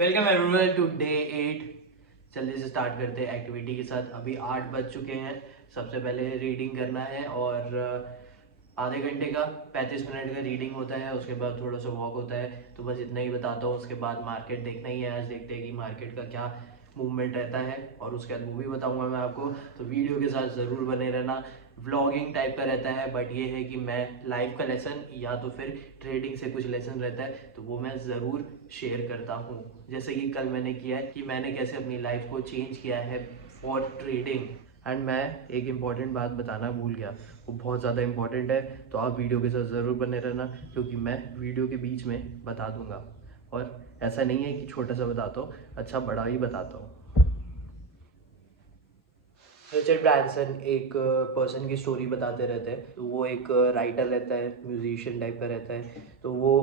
Welcome everyone to day 8। जल्दी से start करते हैं एक्टिविटी के साथ। अभी 8 बज चुके हैं। सबसे पहले रीडिंग करना है और आधे घंटे का 35 मिनट का रीडिंग होता है। उसके बाद थोड़ा सा वॉक होता है। तो बस इतना ही बताता हूँ। उसके बाद मार्केट देखना ही है। आज देखते हैं कि मार्केट का क्या मूवमेंट रहता है और उसके बाद मूवी बताऊंगा मैं आपको। तो वीडियो के साथ ज़रूर बने रहना। व्लॉगिंग टाइप का रहता है, बट ये है कि मैं लाइफ का लेसन या तो फिर ट्रेडिंग से कुछ लेसन रहता है तो वो मैं ज़रूर शेयर करता हूँ। जैसे कि कल मैंने किया है कि मैंने कैसे अपनी लाइफ को चेंज किया है फॉर ट्रेडिंग। एंड मैं एक इम्पॉर्टेंट बात बताना भूल गया, वो बहुत ज़्यादा इम्पॉर्टेंट है। तो आप वीडियो के साथ ज़रूर बने रहना क्योंकि मैं वीडियो के बीच में बता दूंगा। और ऐसा नहीं है कि छोटा सा बताता हूँ, अच्छा बड़ा ही बताता हूँ। रिचर्ड ब्रैंसन एक पर्सन की स्टोरी बताते रहते हैं। तो वो एक राइटर रहता है, म्यूजिशियन टाइप का रहता है। तो वो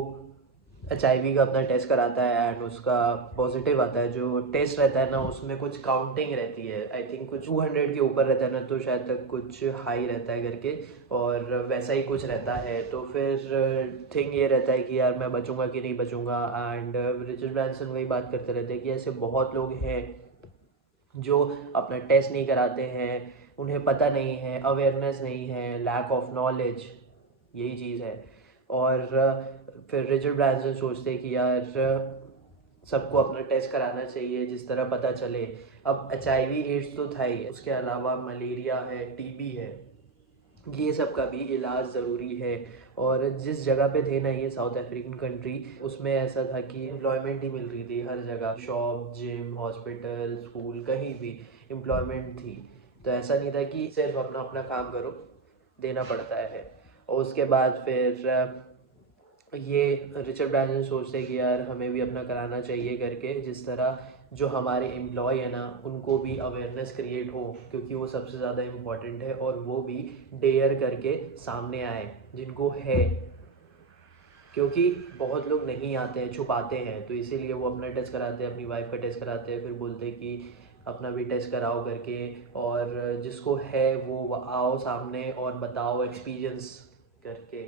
HIV का अपना टेस्ट कराता है एंड उसका पॉजिटिव आता है। जो टेस्ट रहता है ना, उसमें कुछ काउंटिंग रहती है। आई थिंक कुछ 200 के ऊपर रहता है ना, तो शायद तक कुछ हाई रहता है करके, और वैसा ही कुछ रहता है। तो फिर थिंग ये रहता है कि यार मैं बचूंगा कि नहीं बचूंगा। एंड रिचर्ड ब्रैंसन वही बात करते रहते हैं कि ऐसे बहुत लोग हैं जो अपना टेस्ट नहीं कराते हैं, उन्हें पता नहीं है, अवेयरनेस नहीं है, लैक ऑफ नॉलेज, यही चीज़ है। और फिर रिचर्ड ब्रांसन सोचते हैं कि यार सबको अपना टेस्ट कराना चाहिए जिस तरह पता चले। अब HIV एड्स तो था ही, उसके अलावा मलेरिया है, TB है, ये सब का भी इलाज ज़रूरी है। और जिस जगह पे थे ना, ये साउथ अफ्रीकन कंट्री, उसमें ऐसा था कि एम्प्लॉयमेंट ही मिल रही थी हर जगह। शॉप, जिम, हॉस्पिटल, स्कूल, कहीं भी एम्प्लॉयमेंट थी। तो ऐसा नहीं था कि सिर्फ अपना अपना काम करो, देना पड़ता है। और उसके बाद फिर ये रिचर्ड ब्रांसन सोचते हैं कि यार हमें भी अपना कराना चाहिए करके, जिस तरह जो हमारे एम्प्लॉय है ना, उनको भी अवेयरनेस क्रिएट हो, क्योंकि वो सबसे ज़्यादा इम्पॉर्टेंट है। और वो भी डेयर करके सामने आए जिनको है, क्योंकि बहुत लोग नहीं आते हैं, छुपाते हैं। तो इसीलिए वो अपना टेस्ट कराते हैं, अपनी वाइफ का टेस्ट कराते हैं, फिर बोलते हैं कि अपना भी टेस्ट कराओ करके। और जिसको है वो आओ सामने और बताओ एक्सपीरियंस करके।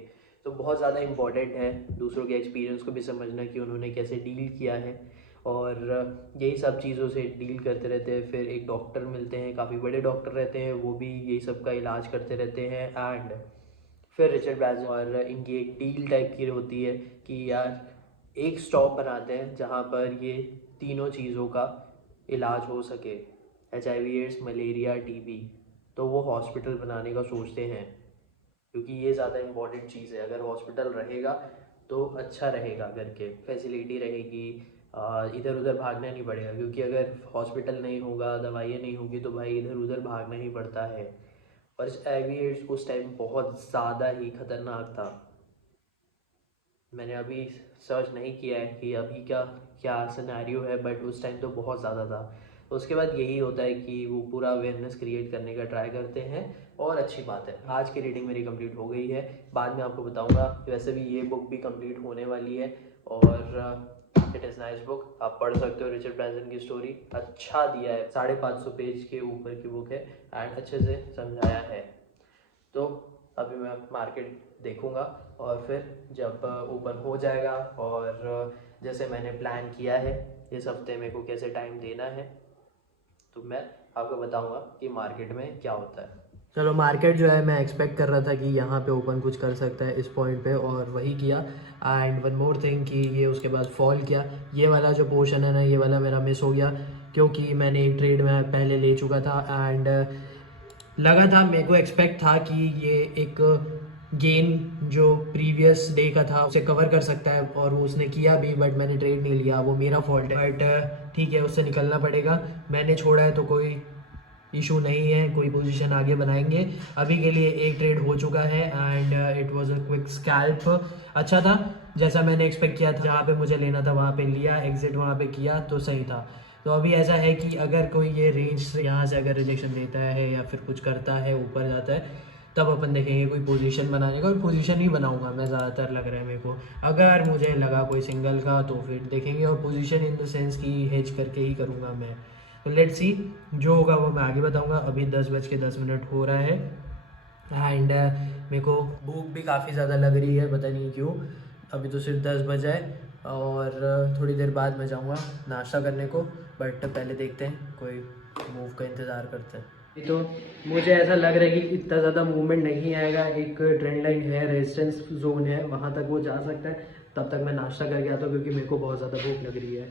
तो बहुत ज़्यादा इम्पॉर्टेंट है दूसरों के एक्सपीरियंस को भी समझना कि उन्होंने कैसे डील किया है। और यही सब चीज़ों से डील करते रहते हैं। फिर एक डॉक्टर मिलते हैं, काफ़ी बड़े डॉक्टर रहते हैं, वो भी यही सब का इलाज करते रहते हैं। एंड फिर रिचर्ड ब्रांसन और इनकी एक डील टाइप की होती है कि यार एक स्टॉप बनाते हैं जहाँ पर ये तीनों चीज़ों का इलाज हो सके, HIV एड्स, मलेरिया, TB। तो वो हॉस्पिटल बनाने का सोचते हैं, क्योंकि ये ज़्यादा इम्पॉर्टेंट चीज़ है। अगर हॉस्पिटल रहेगा तो अच्छा रहेगा करके, फैसिलिटी रहेगी, इधर उधर भागना नहीं पड़ेगा। क्योंकि अगर हॉस्पिटल नहीं होगा, दवाइयाँ नहीं होगी, तो भाई इधर उधर भागना ही पड़ता है। और HIV एड्स उस टाइम बहुत ज़्यादा ही खतरनाक था। मैंने अभी सर्च नहीं किया है कि अभी क्या क्या सिनेरियो है, बट उस टाइम तो बहुत ज़्यादा था। तो उसके बाद यही होता है कि वो पूरा अवेयरनेस क्रिएट करने का ट्राई करते हैं। और अच्छी बात है, आज की रीडिंग मेरी कंप्लीट हो गई है। बाद में आपको बताऊंगा। वैसे भी ये बुक भी कंप्लीट होने वाली है और इट इज़ नाइस बुक, आप पढ़ सकते हो। रिचर्ड ब्रैंसन की स्टोरी अच्छा दिया है, 550 पेज के ऊपर की बुक है एंड अच्छे से समझाया है। तो अभी मैं मार्केट देखूंगा और फिर जब ओपन हो जाएगा और जैसे मैंने प्लान किया है इस हफ्ते मेरे को कैसे टाइम देना है, तो मैं आपको बताऊंगा कि मार्केट में क्या होता है। चलो, मार्केट जो है मैं एक्सपेक्ट कर रहा था कि यहाँ पे ओपन कुछ कर सकता है इस पॉइंट पे, और वही किया। एंड वन मोर थिंग कि ये उसके बाद फॉल किया। ये वाला जो पोर्शन है ना, ये वाला मेरा मिस हो गया, क्योंकि मैंने एक ट्रेड में पहले ले चुका था। एंड लगा था, मेरे को एक्सपेक्ट था कि ये एक गेन जो प्रीवियस डे का था उसे कवर कर सकता है, और वो उसने किया भी, बट मैंने ट्रेड नहीं लिया, वो मेरा फॉल्ट है। बट ठीक है, उससे निकलना पड़ेगा। मैंने छोड़ा है तो कोई इशू नहीं है, कोई पोजीशन आगे बनाएंगे। अभी के लिए एक ट्रेड हो चुका है and it was a quick scalp. अच्छा था, जैसा मैंने एक्सपेक्ट किया था। जहाँ पे मुझे लेना था वहाँ पे लिया, एग्जिट वहाँ पे किया, तो सही था। तो अभी ऐसा है कि अगर कोई ये रेंज से यहाँ से अगर रिजेक्शन देता है या फिर कुछ करता है, ऊपर जाता है, तब अपन देखेंगे कोई पोजीशन बनाने का। और पोजीशन ही बनाऊंगा मैं ज़्यादातर, लग रहा है मेरे को। अगर मुझे लगा कोई सिंगल का तो फिर देखेंगे, और पोजीशन इन द सेंस की हेज करके ही करूँगा मैं। तो लेट्स सी, जो होगा वो मैं आगे बताऊंगा। अभी 10:10 हो रहा है एंड मेरे को भूख भी काफ़ी ज़्यादा लग रही है, पता नहीं क्यों। अभी तो सिर्फ 10 बजा है और थोड़ी देर बाद मैं जाऊँगा नाश्ता करने को, बट पहले देखते हैं कोई मूव का इंतज़ार करते हैं। तो मुझे ऐसा लग रहा है कि इतना ज़्यादा मूवमेंट नहीं आएगा, एक ट्रेंड लाइन है, रेजिस्टेंस जोन है, वहाँ तक वो जा सकता है। तब तक मैं नाश्ता करके आता हूँ क्योंकि मेरे को बहुत ज़्यादा भूख लग रही है,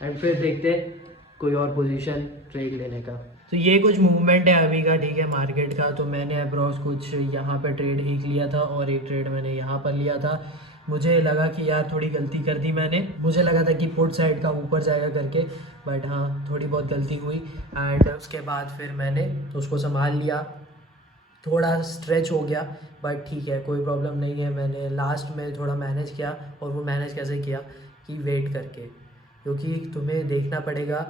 एंड फिर देखते हैं कोई और पोजीशन ट्रेड लेने का। तो ये कुछ मूवमेंट है अभी का, ठीक है, मार्केट का। तो मैंने अप्रॉक्स कुछ यहाँ पे ट्रेड एक लिया था और एक ट्रेड मैंने यहाँ पर लिया था। मुझे लगा कि यार थोड़ी गलती कर दी मैंने, मुझे लगा था कि पुट साइड का ऊपर जाएगा करके, बट हाँ थोड़ी बहुत गलती हुई। एंड उसके बाद फिर मैंने उसको संभाल लिया, थोड़ा स्ट्रेच हो गया, बट ठीक है, कोई प्रॉब्लम नहीं है। मैंने लास्ट में थोड़ा मैनेज किया, और वो मैनेज कैसे किया कि वेट करके, क्योंकि तुम्हें देखना पड़ेगा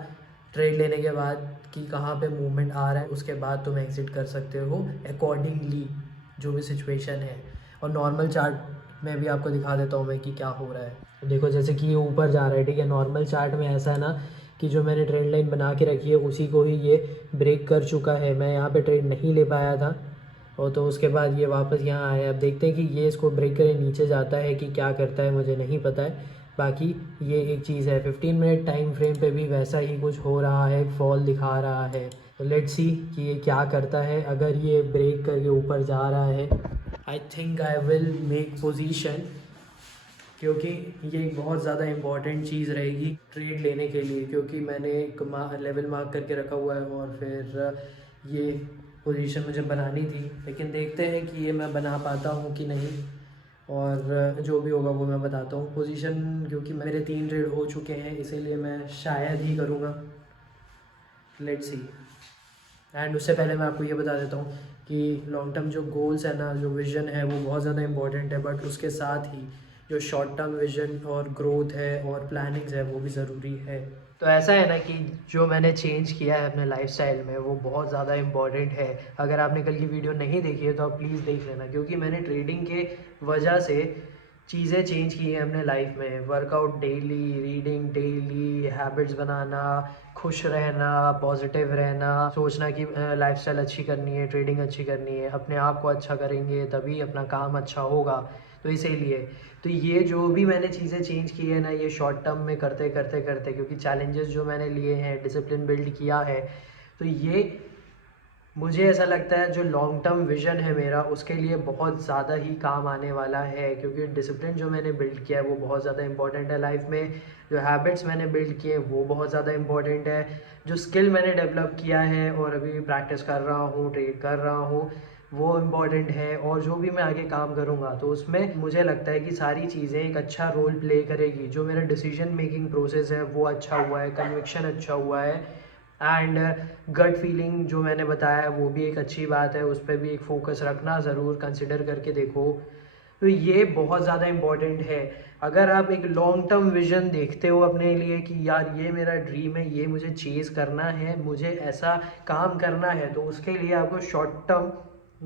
ट्रेड लेने के बाद कि कहाँ पे मूवमेंट आ रहा है, उसके बाद तुम एग्जिट कर सकते हो अकॉर्डिंगली जो भी सिचुएशन है। और नॉर्मल चार्ट में भी आपको दिखा देता हूँ मैं कि क्या हो रहा है। तो देखो जैसे कि ये ऊपर जा रहा है, ठीक है, नॉर्मल चार्ट में ऐसा है ना कि जो मैंने ट्रेंड लाइन बना के रखी है उसी को ही ये ब्रेक कर चुका है। मैं यहाँ पे ट्रेड नहीं ले पाया था, और तो उसके बाद ये वापस यहाँ आया। अब देखते हैं कि ये इसको ब्रेक करे नीचे जाता है कि क्या करता है, मुझे नहीं पता है। बाकी ये एक चीज़ है, 15 मिनट टाइम फ्रेम पे भी वैसा ही कुछ हो रहा है, फॉल दिखा रहा है। तो लेट्स सी कि ये क्या करता है। अगर ये ब्रेक करके ऊपर जा रहा है, I think I will make position, क्योंकि ये एक बहुत ज़्यादा इम्पॉर्टेंट चीज़ रहेगी ट्रेड लेने के लिए, क्योंकि मैंने एक लेवल मार्क करके रखा हुआ है और फिर ये पोजीशन मुझे बनानी थी। लेकिन देखते हैं कि ये मैं बना पाता हूँ कि नहीं, और जो भी होगा वो मैं बताता हूँ। पोजीशन क्योंकि मेरे 3 ट्रेड हो चुके हैं, इसीलिए मैं शायद ही करूँगा, लेट्स सी। एंड उससे पहले मैं आपको ये बता देता हूँ कि लॉन्ग टर्म जो गोल्स है ना, जो विज़न है, वो बहुत ज़्यादा इंपॉर्टेंट है, बट उसके साथ ही जो शॉर्ट टर्म विज़न और ग्रोथ है और प्लानिंग्स है वो भी ज़रूरी है। तो ऐसा है ना कि जो मैंने चेंज किया है अपने लाइफस्टाइल में वो बहुत ज़्यादा इम्पॉर्टेंट है। अगर आपने कल की वीडियो नहीं देखी है तो आप प्लीज़ देख लेना, क्योंकि मैंने ट्रेडिंग के वजह से चीज़ें चेंज की हैं अपने लाइफ में। Workout daily, reading daily, habits बनाना, खुश रहना, पॉजिटिव रहना, सोचना कि लाइफस्टाइल अच्छी करनी है, ट्रेडिंग अच्छी करनी है, अपने आप को अच्छा करेंगे तभी अपना काम अच्छा होगा। तो इसीलिए तो ये जो भी मैंने चीज़ें चेंज की है ना, ये शॉर्ट टर्म में करते करते करते, क्योंकि चैलेंजेस जो मैंने लिए हैं, डिसिप्लिन बिल्ड किया है, तो ये मुझे ऐसा लगता है जो लॉन्ग टर्म विज़न है मेरा उसके लिए बहुत ज़्यादा ही काम आने वाला है। क्योंकि डिसिप्लिन जो मैंने बिल्ड किया है वो बहुत ज़्यादा इंपॉर्टेंट है लाइफ में, जो हैबिट्स मैंने बिल्ड किए वो बहुत ज़्यादा इंपॉर्टेंट है, जो स्किल मैंने डेवलप किया है और अभी प्रैक्टिस कर रहा हूँ, ट्रेड कर रहा हूँ, वो इम्पॉर्टेंट है, और जो भी मैं आगे काम करूँगा तो उसमें मुझे लगता है कि सारी चीज़ें एक अच्छा रोल प्ले करेगी। जो मेरा डिसीजन मेकिंग प्रोसेस है वो अच्छा हुआ है, कन्विक्शन अच्छा हुआ है, एंड गट फीलिंग जो मैंने बताया है वो भी एक अच्छी बात है, उस पर भी एक फोकस रखना, ज़रूर कंसिडर करके देखो। तो ये बहुत ज़्यादा इम्पॉर्टेंट है। अगर आप एक लॉन्ग टर्म विज़न देखते हो अपने लिए कि यार ये मेरा ड्रीम है, ये मुझे चेज़ करना है, मुझे ऐसा काम करना है, तो उसके लिए आपको शॉर्ट टर्म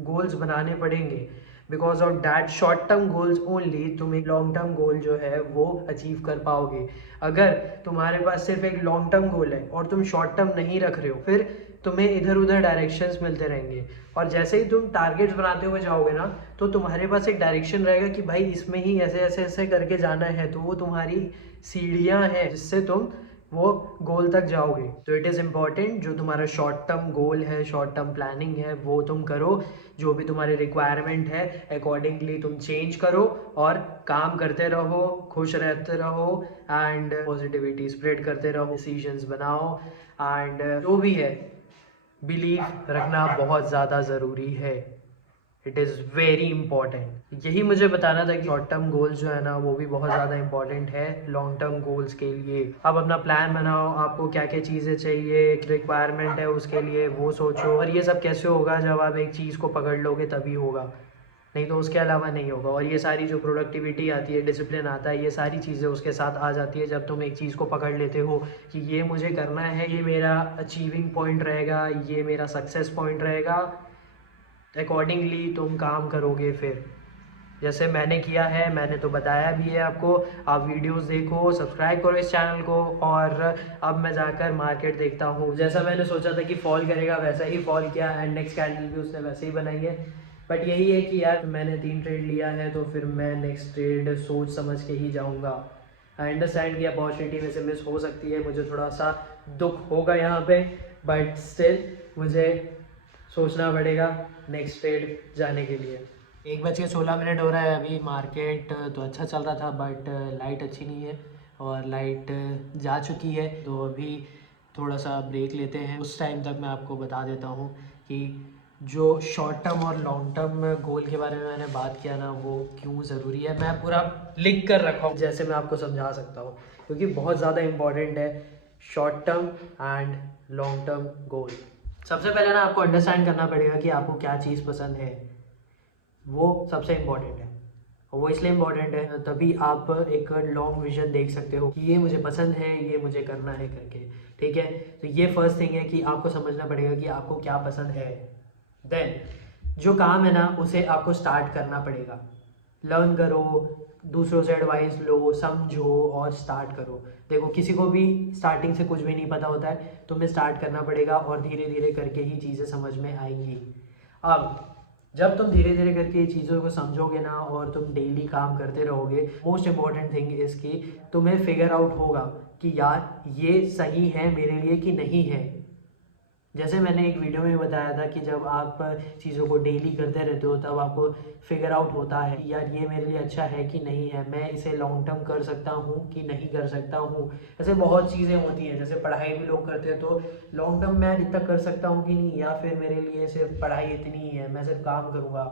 गोल्स बनाने पड़ेंगे। Because of that short term goals only तुम एक लॉन्ग टर्म गोल जो है वो अचीव कर पाओगे। अगर तुम्हारे पास सिर्फ एक लॉन्ग टर्म गोल है और तुम शॉर्ट टर्म नहीं रख रहे हो, फिर तुम्हें इधर उधर डायरेक्शंस मिलते रहेंगे, और जैसे ही तुम टारगेट्स बनाते हुए जाओगे ना, तो तुम्हारे पास एक डायरेक्शन रहेगा कि भाई इसमें ही ऐसे ऐसे ऐसे करके जाना है, तो वो तुम्हारी सीढ़ियाँ हैं जिससे तुम वो गोल तक जाओगे। तो इट इज़ इम्पॉर्टेंट जो तुम्हारा शॉर्ट टर्म गोल है, शॉर्ट टर्म प्लानिंग है, वो तुम करो। जो भी तुम्हारी रिक्वायरमेंट है अकॉर्डिंगली तुम चेंज करो और काम करते रहो, खुश रहते रहो, एंड पॉजिटिविटी स्प्रेड करते रहो, डिसीजंस बनाओ, एंड जो भी है बिलीव रखना बहुत ज़्यादा ज़रूरी है। It is very important. यही मुझे बताना था कि शॉर्ट टर्म गोल्स जो है ना वो भी बहुत ज़्यादा इंपॉर्टेंट है लॉन्ग टर्म गोल्स के लिए। आप अपना प्लान बनाओ, आपको क्या क्या चीज़ें चाहिए, रिक्वायरमेंट है उसके लिए वो सोचो, और ये सब कैसे होगा, जब आप एक चीज़ को पकड़ लोगे तभी होगा, नहीं तो उसके अलावा नहीं होगा। और ये सारी जो प्रोडक्टिविटी आती है, डिसिप्लिन आता है, ये सारी चीज़ें उसके साथ आ जाती है जब तुम एक चीज़ को पकड़ लेते हो कि ये मुझे करना है, ये मेरा अचीविंग पॉइंट रहेगा, ये मेरा सक्सेस पॉइंट रहेगा, अकॉर्डिंगली तुम काम करोगे। फिर जैसे मैंने किया है, मैंने तो बताया भी है आपको। आप वीडियोस देखो, सब्सक्राइब करो इस चैनल को, और अब मैं जाकर मार्केट देखता हूँ। जैसा मैंने सोचा था कि फॉल करेगा वैसा ही फॉल किया, एंड नेक्स्ट कैंडल भी उसने वैसे ही बनाई है। बट यही है कि यार मैंने 3 ट्रेड लिया है तो फिर मैं नेक्स्ट ट्रेड सोच समझ के ही जाऊँगा। आई अंडरस्टैंड कि अपॉर्चुनिटी में से मिस हो सकती है, मुझे थोड़ा सा दुख होगा यहाँ पे, बट स्टिल मुझे सोचना पड़ेगा नेक्स्ट ट्रेड जाने के लिए। 1:16 हो रहा है अभी। मार्केट तो अच्छा चल रहा था बट लाइट अच्छी नहीं है और लाइट जा चुकी है, तो अभी थोड़ा सा ब्रेक लेते हैं। उस टाइम तक मैं आपको बता देता हूँ कि जो शॉर्ट टर्म और लॉन्ग टर्म गोल के बारे में मैंने बात किया ना, वो क्यों ज़रूरी है। मैं पूरा लिख कर रखा हूँ जैसे मैं आपको समझा सकता हूँ, क्योंकि बहुत ज़्यादा इम्पॉर्टेंट है short term and long term goal. सबसे पहले ना आपको अंडरस्टैंड करना पड़ेगा कि आपको क्या चीज़ पसंद है, वो सबसे इम्पॉर्टेंट है। और वो इसलिए इम्पॉर्टेंट है तभी आप एक लॉन्ग विजन देख सकते हो कि ये मुझे पसंद है, ये मुझे करना है करके, ठीक है। तो ये फर्स्ट थिंग है कि आपको समझना पड़ेगा कि आपको क्या पसंद है। देन जो काम है ना उसे आपको स्टार्ट करना पड़ेगा। लर्न करो, दूसरों से एडवाइस लो, समझो और स्टार्ट करो। देखो किसी को भी स्टार्टिंग से कुछ भी नहीं पता होता है, तुम्हें स्टार्ट करना पड़ेगा और धीरे धीरे करके ही चीज़ें समझ में आएंगी। अब जब तुम धीरे धीरे करके चीज़ों को समझोगे ना और तुम डेली काम करते रहोगे, मोस्ट इम्पॉर्टेंट थिंग इज़ कि तुम्हें फिगर आउट होगा कि यार ये सही है मेरे लिए कि नहीं है। जैसे मैंने एक वीडियो में बताया था कि जब आप चीज़ों को डेली करते रहते हो तब आपको फिगर आउट होता है कि यार ये मेरे लिए अच्छा है कि नहीं है, मैं इसे लॉन्ग टर्म कर सकता हूँ कि नहीं कर सकता हूँ। ऐसे बहुत चीज़ें होती हैं, जैसे पढ़ाई भी लोग करते हैं तो लॉन्ग टर्म मैं इतना कर सकता हूँ कि नहीं, या फिर मेरे लिए सिर्फ पढ़ाई इतनी ही है, मैं सिर्फ काम करूँगा,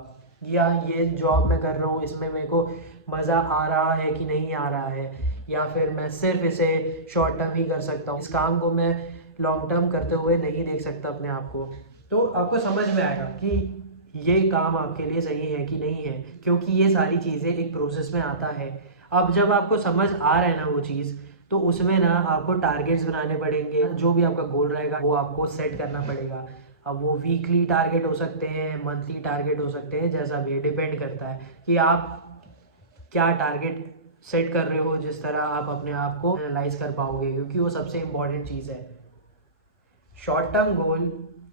या ये जॉब मैं कर रहा हूँ इसमें मेरे को मज़ा आ रहा है कि नहीं आ रहा है, या फिर मैं सिर्फ इसे शॉर्ट टर्म ही कर सकता हूँ, इस काम को मैं लॉन्ग टर्म करते हुए नहीं देख सकता अपने आप को। तो आपको समझ में आएगा कि ये काम आपके लिए सही है कि नहीं है, क्योंकि ये सारी चीज़ें एक प्रोसेस में आता है। अब जब आपको समझ आ रहा है ना वो चीज़, तो उसमें ना आपको टारगेट्स बनाने पड़ेंगे। जो भी आपका गोल रहेगा वो आपको सेट करना पड़ेगा। अब वो वीकली टारगेट हो सकते हैं, मंथली टारगेट हो सकते हैं, जैसा भी डिपेंड करता है कि आप क्या टारगेट सेट कर रहे हो, जिस तरह आप अपने आप को एनालाइज कर पाओगे, क्योंकि वो सबसे इम्पॉर्टेंट चीज़ है। शॉर्ट टर्म गोल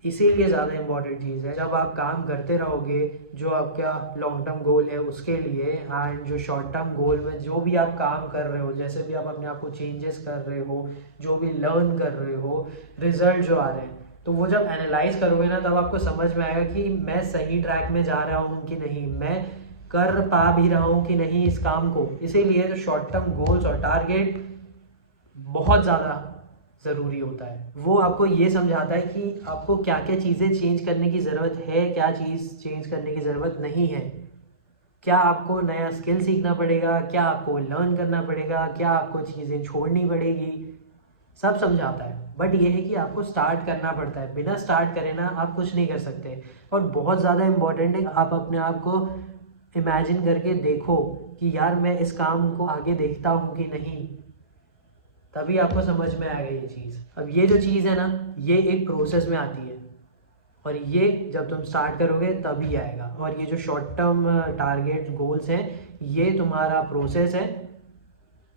इसीलिए ज़्यादा इम्पॉर्टेंट चीज़ है, जब आप काम करते रहोगे जो आपका लॉन्ग टर्म गोल है उसके लिए, एंड जो शॉर्ट टर्म गोल में जो भी आप काम कर रहे हो, जैसे भी आप अपने आप को चेंजेस कर रहे हो, जो भी लर्न कर रहे हो, रिजल्ट जो आ रहे हैं, तो वो जब एनालाइज करोगे ना तब आपको समझ में आएगा कि मैं सही ट्रैक में जा रहा हूँ कि नहीं, मैं कर पा भी रहा हूँ कि नहीं इस काम को। इसीलिए जो शॉर्ट टर्म गोल्स और टारगेट बहुत ज़्यादा ज़रूरी होता है। वो आपको ये समझाता है कि आपको क्या क्या चीज़ें चेंज करने की ज़रूरत है, क्या चीज़ चेंज करने की ज़रूरत नहीं है, क्या आपको नया स्किल सीखना पड़ेगा, क्या आपको लर्न करना पड़ेगा, क्या आपको चीज़ें छोड़नी पड़ेगी, सब समझाता है। बट ये है कि आपको स्टार्ट करना पड़ता है, बिना स्टार्ट करे ना आप कुछ नहीं कर सकते। और बहुत ज़्यादा इम्पॉर्टेंट है आप अपने आप को इमेजिन करके देखो कि यार मैं इस काम को आगे देखता हूँ कि नहीं, तभी आपको समझ में आएगा ये चीज़। अब ये जो चीज़ है ना, ये एक प्रोसेस में आती है और ये जब तुम स्टार्ट करोगे तभी आएगा। और ये जो शॉर्ट टर्म टारगेट गोल्स हैं, ये तुम्हारा प्रोसेस है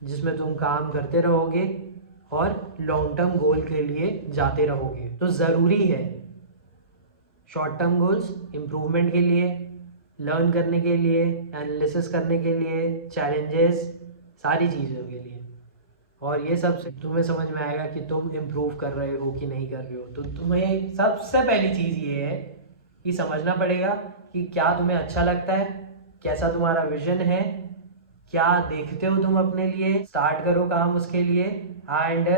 जिसमें तुम काम करते रहोगे और लॉन्ग टर्म गोल के लिए जाते रहोगे। तो ज़रूरी है शॉर्ट टर्म गोल्स इम्प्रूवमेंट के लिए, लर्न करने के लिए, एनालिसिस करने के लिए, चैलेंजेस, सारी चीज़ों के लिए। और ये सब से तुम्हें समझ में आएगा कि तुम इम्प्रूव कर रहे हो कि नहीं कर रहे हो। तो तुम्हें सबसे पहली चीज़ ये है कि समझना पड़ेगा कि क्या तुम्हें अच्छा लगता है, कैसा तुम्हारा विजन है, क्या देखते हो तुम अपने लिए। स्टार्ट करो काम उसके लिए, एंड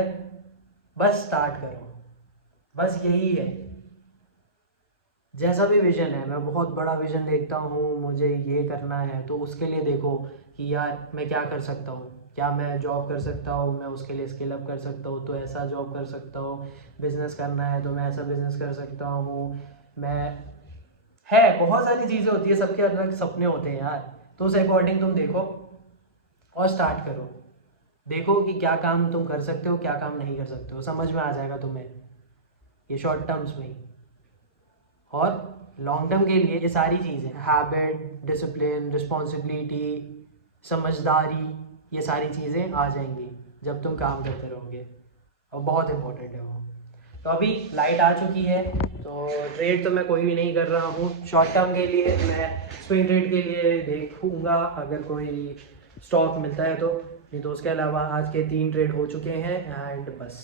बस स्टार्ट करो, बस यही है। जैसा भी विजन है, मैं बहुत बड़ा विजन देखता हूँ, मुझे ये करना है, तो उसके लिए देखो कि यार मैं क्या कर सकता हूँ, क्या मैं जॉब कर सकता हूँ, मैं उसके लिए स्किल अप कर सकता हूँ तो ऐसा जॉब कर सकता हूँ, बिज़नेस करना है तो मैं ऐसा बिज़नेस कर सकता हूँ, मैं है बहुत सारी चीज़ें होती है, सबके अलग अलग सपने होते हैं यार। तो उस अकॉर्डिंग तुम देखो और स्टार्ट करो। देखो कि क्या काम तुम कर सकते हो, क्या काम नहीं कर सकते हो, समझ में आ जाएगा तुम्हें ये शॉर्ट टर्म्स में ही। और लॉन्ग टर्म के लिए ये सारी चीज़ें, हैबिट, डिसिप्लिन, रिस्पॉन्सिबिलिटी, समझदारी, ये सारी चीज़ें आ जाएंगी जब तुम काम करते रहोगे, और बहुत इम्पोर्टेंट है वो। तो अभी लाइट आ चुकी है, तो ट्रेड तो मैं कोई भी नहीं कर रहा हूँ शॉर्ट टर्म के लिए। मैं स्विंग ट्रेड के लिए देखूँगा, अगर कोई स्टॉक मिलता है तो नहीं तो उसके अलावा आज के 3 ट्रेड हो चुके हैं एंड बस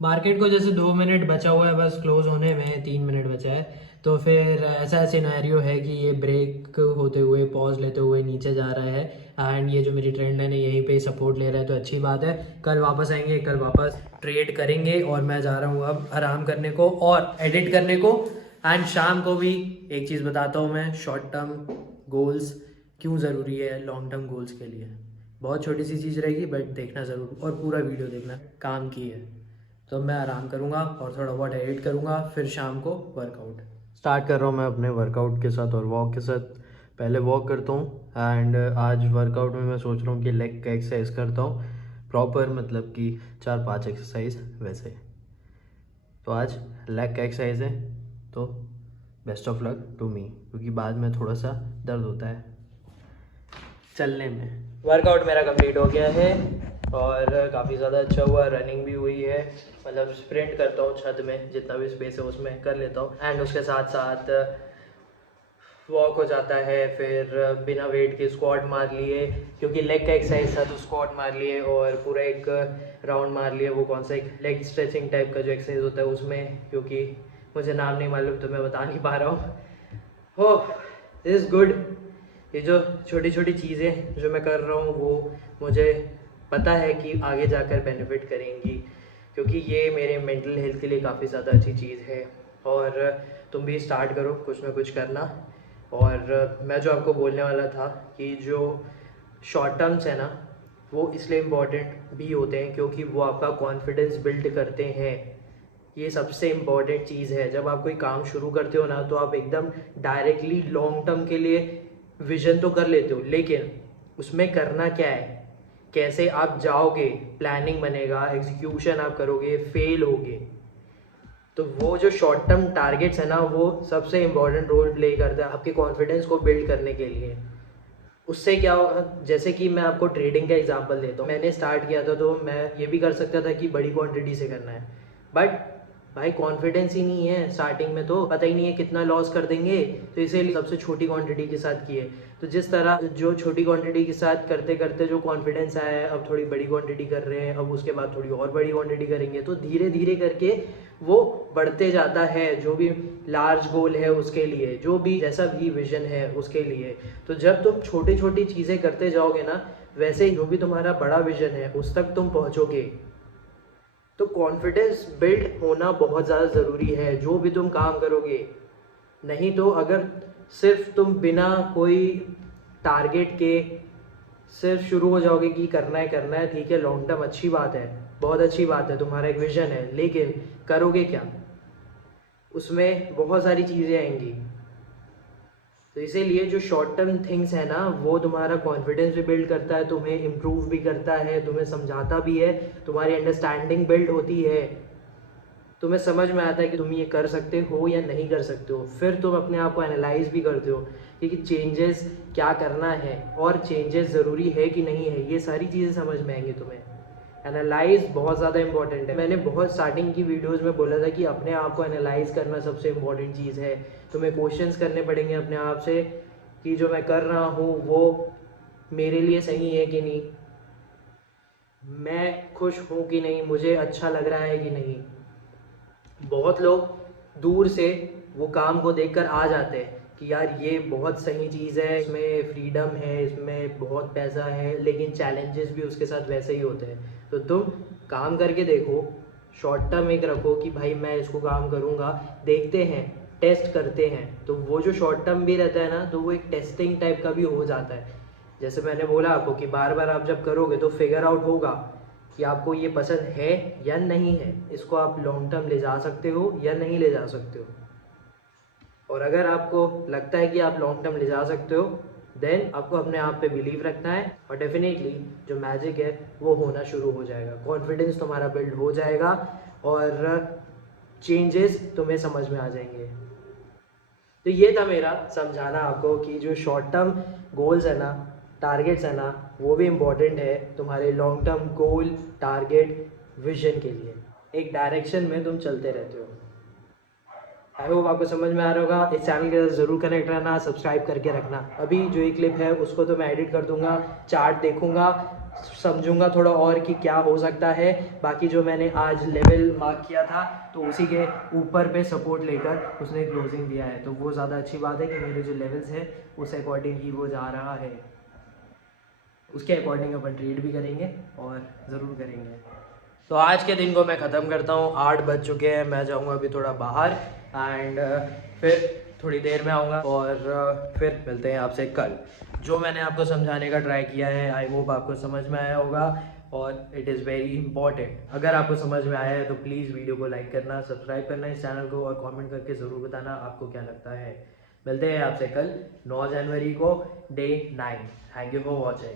मार्केट को जैसे 2 मिनट बचा हुआ है बस क्लोज होने में, 3 मिनट बचा है, तो फिर ऐसा सिनेरियो है कि ये ब्रेक होते हुए पॉज लेते हुए नीचे जा रहा है एंड ये जो मेरी ट्रेंड है ना यहीं पे सपोर्ट ले रहा है, तो अच्छी बात है। कल वापस आएंगे, कल वापस ट्रेड करेंगे और मैं जा रहा हूँ अब आराम करने को और एडिट करने को। एंड शाम को भी एक चीज़ बताता हूँ मैं, शॉर्ट टर्म गोल्स क्यों ज़रूरी है लॉन्ग टर्म गोल्स के लिए। बहुत छोटी सी चीज़ रहेगी बट देखना ज़रूर और पूरा वीडियो देखना, काम की है। तो मैं आराम करूँगा और थोड़ा बहुत एडिट करूँगा, फिर शाम को वर्कआउट स्टार्ट कर रहा हूँ मैं अपने वर्कआउट के साथ और वॉक के साथ। पहले वॉक करता हूँ एंड आज वर्कआउट में मैं सोच रहा हूँ कि लेग का एक्सरसाइज करता हूँ प्रॉपर, मतलब कि 4-5 एक्सरसाइज वैसे। तो आज लेग का एक्सरसाइज है, तो best of luck to me, क्योंकि बाद में थोड़ा सा दर्द होता है चलने में। वर्कआउट मेरा कंप्लीट हो गया है और काफ़ी ज़्यादा अच्छा हुआ, रनिंग भी हुई है, मतलब स्प्रिंट करता हूँ छत में, जितना भी स्पेस है उसमें कर लेता हूँ एंड उसके साथ साथ वॉक हो जाता है। फिर बिना वेट के स्क्वाट मार लिए, क्योंकि लेग का एक्सरसाइज था तो स्क्वाट मार लिए और पूरा एक राउंड मार लिए, वो कौन सा एक लेग स्ट्रेचिंग टाइप का जो एक्सरसाइज होता है उसमें, क्योंकि मुझे नाम नहीं मालूम तो मैं बता नहीं पा रहा हूँ। हो दिस इज़ गुड। ये जो छोटी छोटी चीज़ें जो मैं कर रहा हूँ वो मुझे पता है कि आगे जाकर बेनिफिट करेंगी, क्योंकि ये मेरे मेंटल हेल्थ के लिए काफ़ी ज़्यादा अच्छी चीज़ है। और तुम भी स्टार्ट करो कुछ ना कुछ करना। और मैं जो आपको बोलने वाला था कि जो शॉर्ट टर्म्स है ना वो इसलिए इम्पॉर्टेंट भी होते हैं क्योंकि वो आपका कॉन्फिडेंस बिल्ड करते हैं। ये सबसे इम्पॉर्टेंट चीज़ है। जब आप कोई काम शुरू करते हो ना तो आप एकदम डायरेक्टली लॉन्ग टर्म के लिए विजन तो कर लेते हो, लेकिन उसमें करना क्या है, कैसे आप जाओगे, प्लानिंग बनेगा, एग्जीक्यूशन आप करोगे, फेल होगे। तो वो जो शॉर्ट टर्म टारगेट्स है ना वो सबसे इम्पॉर्टेंट रोल प्ले करता है आपके कॉन्फिडेंस को बिल्ड करने के लिए। उससे क्या होगा, जैसे कि मैं आपको ट्रेडिंग का एग्जांपल देता हूँ। मैंने स्टार्ट किया था तो मैं ये भी कर सकता था कि बड़ी क्वांटिटी से करना है, बट भाई कॉन्फिडेंस ही नहीं है स्टार्टिंग में, तो पता ही नहीं है कितना लॉस कर देंगे, तो इसीलिए सबसे छोटी क्वांटिटी के साथ किए। तो जिस तरह जो छोटी क्वांटिटी के साथ करते करते जो कॉन्फिडेंस आया है, अब थोड़ी बड़ी क्वांटिटी कर रहे हैं, अब उसके बाद थोड़ी और बड़ी क्वांटिटी करेंगे, तो धीरे धीरे करके वो बढ़ते जाता है। जो भी लार्ज गोल है उसके लिए, जो भी जैसा भी विजन है उसके लिए। तो जब तुम छोटी छोटी चीज़ें करते जाओगे ना, वैसे जो भी तुम्हारा बड़ा विजन है उस तक तुम पहुँचोगे। तो कॉन्फिडेंस बिल्ड होना बहुत ज़्यादा ज़रूरी है जो भी तुम काम करोगे। नहीं तो अगर सिर्फ तुम बिना कोई टारगेट के सिर्फ शुरू हो जाओगे कि करना है, ठीक है, लॉन्ग टर्म अच्छी बात है, बहुत अच्छी बात है, तुम्हारा एक विजन है, लेकिन करोगे क्या, उसमें बहुत सारी चीज़ें आएंगी। तो इसीलिए जो शॉर्ट टर्म थिंग्स है ना वो तुम्हारा कॉन्फिडेंस भी बिल्ड करता है, तुम्हें इम्प्रूव भी करता है, तुम्हें समझाता भी है, तुम्हारी अंडरस्टैंडिंग बिल्ड होती है, तुम्हें समझ में आता है कि तुम ये कर सकते हो या नहीं कर सकते हो। फिर तुम अपने आप को एनालाइज भी करते हो कि चेंजेस क्या करना है और चेंजेस ज़रूरी है कि नहीं है, ये सारी चीज़ें समझ में आएंगी तुम्हें। एनालाइज बहुत ज़्यादा इंपॉर्टेंट है। मैंने बहुत स्टार्टिंग की वीडियोस में बोला था कि अपने आप को एनालाइज करना सबसे इम्पॉर्टेंट चीज़ है। तुम्हें क्वेश्चंस करने पड़ेंगे अपने आप से कि जो मैं कर रहा हूँ वो मेरे लिए सही है कि नहीं, मैं खुश हूँ कि नहीं, मुझे अच्छा लग रहा है कि नहीं। बहुत लोग दूर से वो काम को देखकर आ जाते हैं कि यार ये बहुत सही चीज़ है, इसमें फ्रीडम है, इसमें बहुत पैसा है, लेकिन चैलेंजेस भी उसके साथ वैसे ही होते हैं। तो तुम काम करके देखो, शॉर्ट टर्म एक रखो कि भाई मैं इसको काम करूँगा, देखते हैं, टेस्ट करते हैं। तो वो जो शॉर्ट टर्म भी रहता है ना तो वो एक टेस्टिंग टाइप का भी हो जाता है। जैसे मैंने बोला आपको कि बार बार आप जब करोगे तो फिगर आउट होगा कि आपको ये पसंद है या नहीं है, इसको आप लॉन्ग टर्म ले जा सकते हो या नहीं ले जा सकते हो। और अगर आपको लगता है कि आप लॉन्ग टर्म ले जा सकते हो, देन आपको अपने आप पे बिलीव रखना है और डेफिनेटली जो मैजिक है वो होना शुरू हो जाएगा, कॉन्फिडेंस तुम्हारा बिल्ड हो जाएगा और चेंजेस तुम्हें समझ में आ जाएंगे। तो ये था मेरा समझाना आपको कि जो शॉर्ट टर्म गोल्स है ना, टारगेट्स है ना, वो भी इम्पॉर्टेंट है तुम्हारे long term goal, target, vision के लिए। एक डायरेक्शन में तुम चलते रहते हो। आई होप आपको समझ में आ रहा होगा। इस चैनल के साथ ज़रूर कनेक्ट रहना, सब्सक्राइब करके रखना। अभी जो ये क्लिप है उसको तो मैं एडिट कर दूंगा, चार्ट देखूंगा, समझूंगा थोड़ा और कि क्या हो सकता है। बाकी जो मैंने आज लेवल मार्क किया था तो उसी के ऊपर पे सपोर्ट लेकर उसने क्लोजिंग दिया है, तो वो ज़्यादा अच्छी बात है कि मेरे जो लेवल्स हैं उस अकॉर्डिंग ही वो जा रहा है। उसके अकॉर्डिंग अपन ट्रेड भी करेंगे और ज़रूर करेंगे। तो आज के दिन को मैं ख़त्म करता हूँ, 8 बज चुके हैं, मैं जाऊँगा अभी थोड़ा बाहर एंड फिर थोड़ी देर में आऊँगा और फिर मिलते हैं आपसे कल। जो मैंने आपको समझाने का ट्राई किया है आई होप आपको समझ में आया होगा और इट इज़ वेरी इंपॉर्टेंट। अगर आपको समझ में आया है तो प्लीज़ वीडियो को लाइक करना, सब्सक्राइब करना इस चैनल को और कमेंट करके ज़रूर बताना आपको क्या लगता है। मिलते हैं आपसे कल 9 जनवरी को day 9। Thank you for watching.